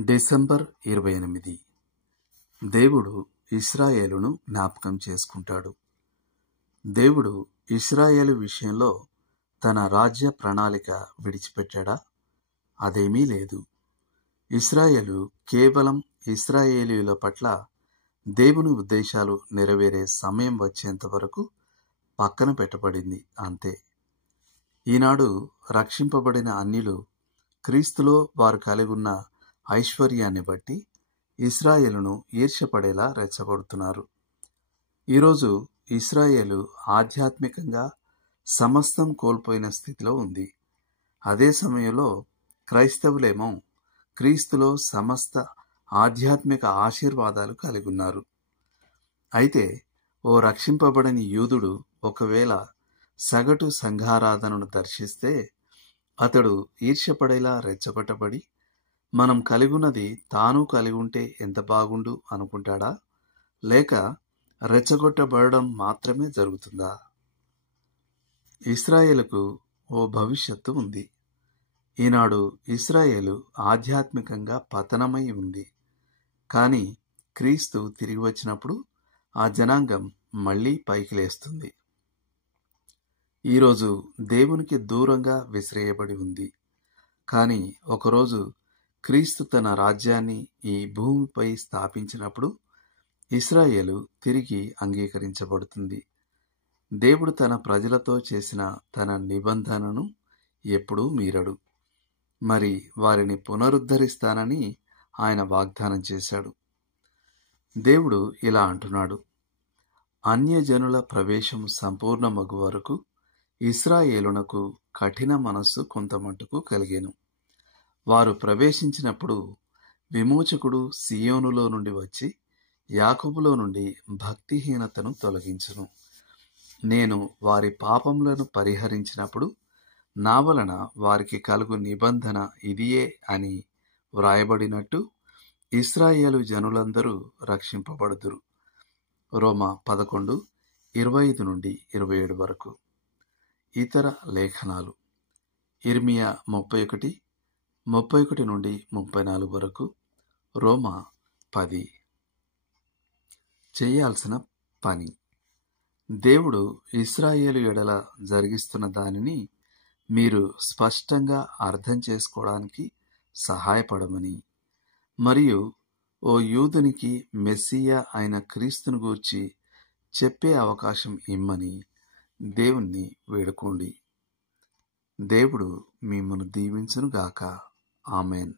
December 28 దేవుడు ఇశ్రాయేలును జ్ఞాపకం చేసుకుంటాడు. దేవుడు ఇశ్రాయేలు విషయంలో తన రాజ్య ప్రణాళిక విడిచిపెట్టాడా? అదేమీ లేదు. ఇశ్రాయేలు కేవలం ఇశ్రాయేలీయుల పట్ల దేవుని ఉద్దేశాలు నెరవేరే సమయం వచ్చేంత వరకు పక్కన పెట్టబడింది, అంతే. ఈనాడు రక్షింపబడిన అన్యులు క్రీస్తులో వారు కలిగి ఉన్న ఐశ్వర్యాన్ని బట్టి ఇశ్రాయేలును ఈర్ష్యపడేలా రెచ్చగొడుతున్నారు. ఈరోజు ఇశ్రాయేలు ఆధ్యాత్మికంగా సమస్తం కోల్పోయిన స్థితిలో ఉంది. అదే సమయంలో క్రైస్తవులేమో క్రీస్తులో సమస్త ఆధ్యాత్మిక ఆశీర్వాదాలు కలిగి ఉన్నారు. అయితే ఓ రక్షింపబడని యూదుడు ఒకవేళ సగటు సంఘారాధనను దర్శిస్తే అతడు ఈర్ష్యపడేలా రెచ్చగొట్టబడి మనం కలిగున్నది తాను కలిగి ఉంటే ఎంత బాగుండు అనుకుంటాడా? లేక రెచ్చగొట్టబడడం మాత్రమే జరుగుతుందా? ఇశ్రాయేలుకు ఓ భవిష్యత్తు ఉంది. ఈనాడు ఇశ్రాయేలు ఆధ్యాత్మికంగా పతనమై ఉంది. కానీ క్రీస్తు తిరిగి వచ్చినప్పుడు ఆ జనాంగం మళ్లీ పైకి లేస్తుంది. ఈరోజు దేవునికి దూరంగా విసిరేయబడి ఉంది. కానీ ఒకరోజు క్రీస్తు తన రాజ్యాన్ని ఈ భూమిపై స్థాపించినప్పుడు ఇశ్రాయేలు తిరిగి అంగీకరించబడుతుంది. దేవుడు తన ప్రజలతో చేసిన తన నిబంధనను ఎప్పుడూ మీరడు. మరి వారిని పునరుద్ధరిస్తానని ఆయన వాగ్దానం చేశాడు. దేవుడు ఇలా అంటున్నాడు: అన్యజనుల ప్రవేశం సంపూర్ణమగు వరకు ఇశ్రాయేలునకు కఠిన మనస్సు కొంతమట్టుకు కలిగెను. వారు ప్రవేశించినప్పుడు విమోచకుడు సియోనులో నుండి వచ్చి యాకోబులో నుండి భక్తిహీనతను తొలగించును. నేను వారి పాపములను పరిహరించినప్పుడు నా వలన వారికి కలుగు నిబంధన ఇదియే అని వ్రాయబడినట్టు ఇశ్రాయేలు జనులందరూ రక్షింపబడుదురు. రోమా 11:25-27 వరకు. ఇతర లేఖనాలు: ఇర్మియా 31:31-34 వరకు. రోమా 10. చేయాల్సిన పని: దేవుడు ఇశ్రాయేలు ఎడల జరిగిస్తున్న దానిని మీరు స్పష్టంగా అర్థం చేసుకోవడానికి సహాయపడమని, మరియు ఓ యూదునికి మెస్సియా అయిన క్రీస్తును గూర్చి చెప్పే అవకాశం ఇమ్మని దేవుణ్ణి వేడుకోండి. దేవుడు మిమ్మును దీవించునుగాక. ఆమెన్.